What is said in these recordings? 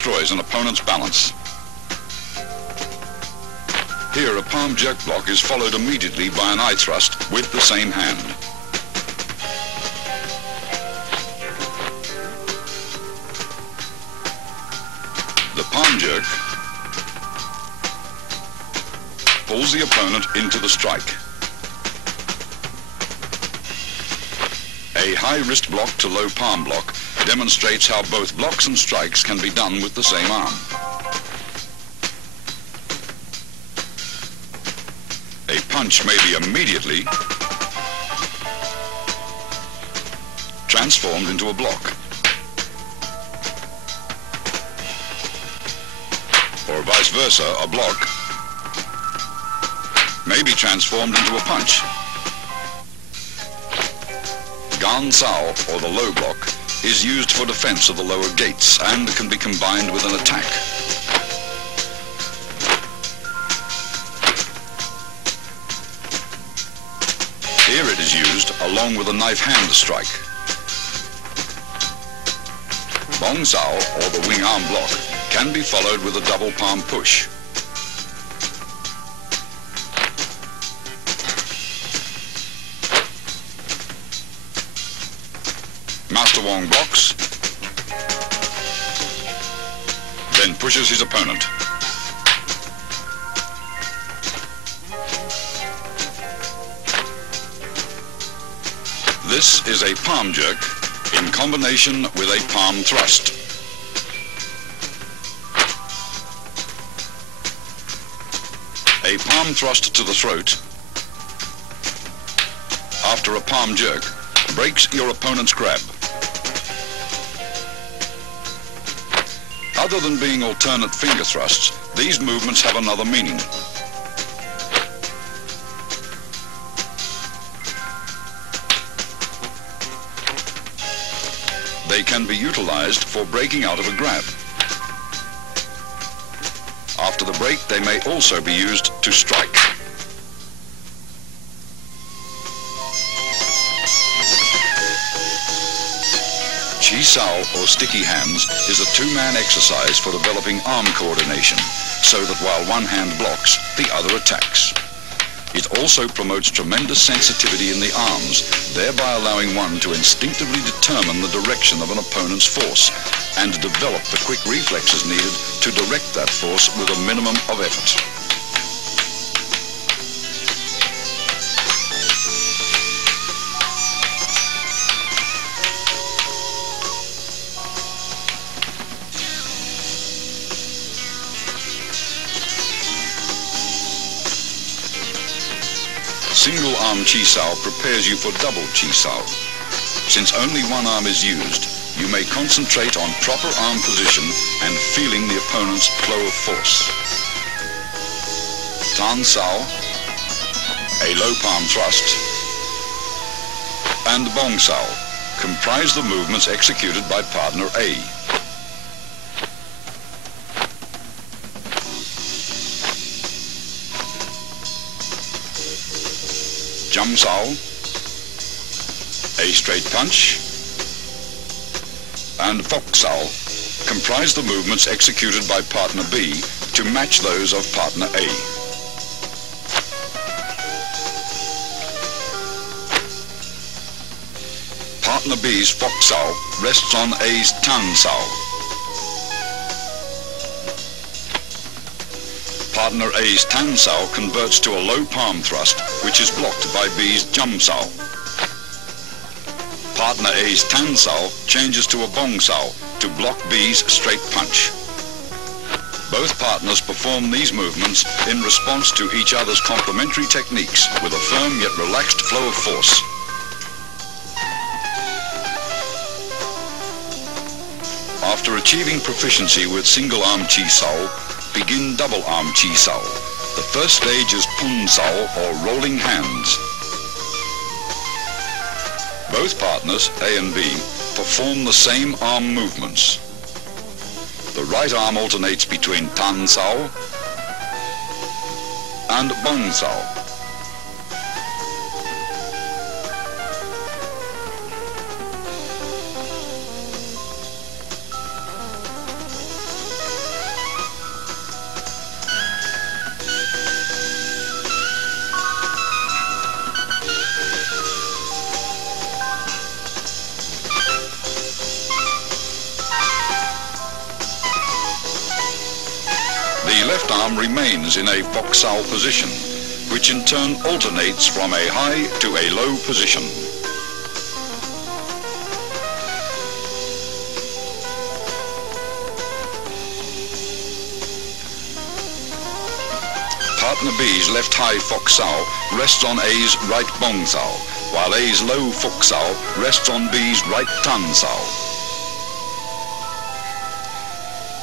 destroys an opponent's balance. Here, a palm jerk block is followed immediately by an eye thrust with the same hand. The palm jerk pulls the opponent into the strike. A high wrist block to low palm block demonstrates how both blocks and strikes can be done with the same arm. A punch may be immediately transformed into a block, or vice versa, a block may be transformed into a punch. Gan Sao, or the low block, is used for defense of the lower gates and can be combined with an attack. Here it is used along with a knife hand strike. Bong Sao, or the wing arm block, can be followed with a double palm push. Master Wong blocks, then pushes his opponent. This is a palm jerk in combination with a palm thrust. A palm thrust to the throat after a palm jerk breaks your opponent's grab. Other than being alternate finger thrusts, these movements have another meaning. They can be utilized for breaking out of a grab. After the break, they may also be used to strike. Chi Sao, or sticky hands, is a two-man exercise for developing arm coordination, so that while one hand blocks, the other attacks. It also promotes tremendous sensitivity in the arms, thereby allowing one to instinctively determine the direction of an opponent's force and develop the quick reflexes needed to direct that force with a minimum of effort. Single arm Chi Sao prepares you for double Chi Sao. Since only one arm is used, you may concentrate on proper arm position and feeling the opponent's flow of force. Tan Sao, a low palm thrust, and Bong Sao comprise the movements executed by partner A. Jump Sao, a straight punch, and Fok Sao comprise the movements executed by partner B to match those of partner A. Partner B's Fok Sao rests on A's Tan Sao. Partner A's Tan Sao converts to a low palm thrust, which is blocked by B's Jum Sao. Partner A's Tan Sao changes to a Bong Sao to block B's straight punch. Both partners perform these movements in response to each other's complementary techniques with a firm yet relaxed flow of force. After achieving proficiency with single arm Chi Sao, begin double arm Chi Sao. The first stage is Pun Sao, or rolling hands. Both partners, A and B, perform the same arm movements. The right arm alternates between Tan Sao and Bong Sao. left arm remains in a foxao position, which in turn alternates from a high to a low position. Partner B's left high foxao rests on A's right bongao, while A's low foxao rests on B's right tansao.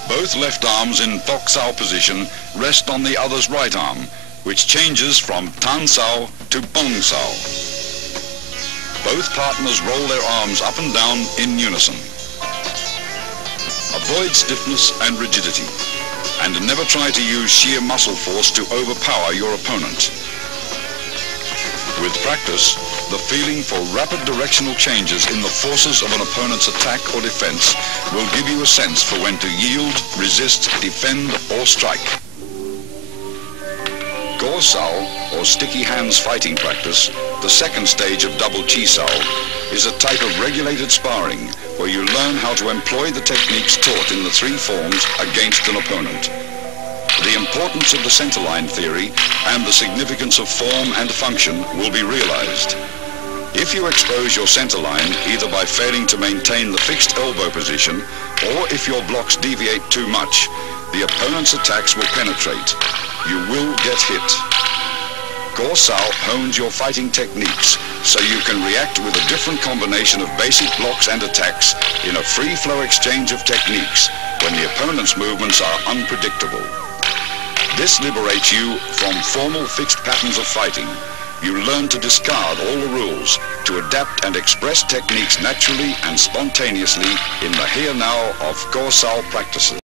Both left arms in foxao position rest on the other's right arm, which changes from tansao to bongao. Both partners roll their arms up and down in unison. Avoid stiffness and rigidity, and never try to use sheer muscle force to overpower your opponent. With practice, the feeling for rapid directional changes in the forces of an opponent's attack or defense will give you a sense for when to yield, resist, defend, or strike. Gorsao, or sticky hands fighting practice, the second stage of double chisao, is a type of regulated sparring where you learn how to employ the techniques taught in the three forms against an opponent. The importance of the centerline theory and the significance of form and function will be realized. If you expose your centerline either by failing to maintain the fixed elbow position or if your blocks deviate too much, the opponent's attacks will penetrate. You will get hit. Gorsao hones your fighting techniques so you can react with a different combination of basic blocks and attacks in a free-flow exchange of techniques when the opponent's movements are unpredictable. This liberates you from formal fixed patterns of fighting. You learn to discard all the rules, to adapt and express techniques naturally and spontaneously in the here now of Gorsao practices.